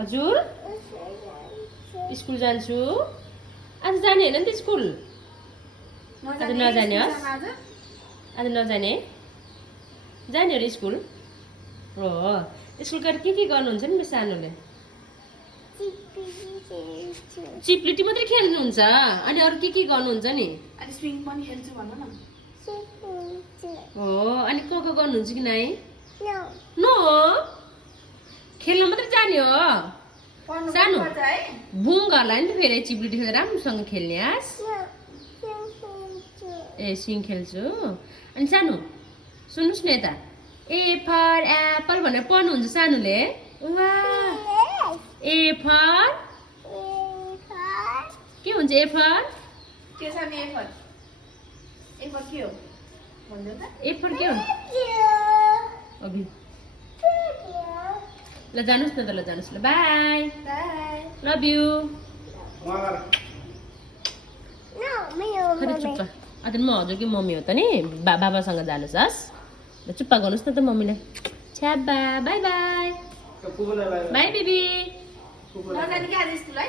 हजुर स्कुल जान्छु आज जाने हैन नि त स्कुल आज नजाने हस् आज नजाने जाने हो स्कुल हो स्कुल गएर के गर्नुहुन्छ नि सानोले चिप्लिटी मात्रै खेल्नुहुन्छ अनि अरु के गर्नुहुन्छ नि अनि स्विङ पनि खेल्छु भन्नु न हो अनि को गर्नुहुन्छ कि नाइ नो खेल्न मात्रै जाने हो सानो बुङ गर्ला नि त फेरि चिप्लिटी खेल्दा राम्रोसँग खेल्ने आस ए स्विङ खेल्छु अनि सानो सुन्नुस् न यता ए फर एप्पल भनेर पढ्नुहुन्छ सानोले वाह ए फर के हुन्छ ए फर के छ नि एफर एफर के हो भन्नु त ए फर के हो अभि ल जानुस् न त ल जानुस् ल बाइ बाइ लभ यु खै चुप्पा आज म हजुरकै मम्मी हो त नि बाबासँग जानुहोस् हस् ल चुप्पा गर्नुहोस् न त मम्मीलाई छ्याबा बाई बाई बाई बेबी नजाने कि आज स्कुल है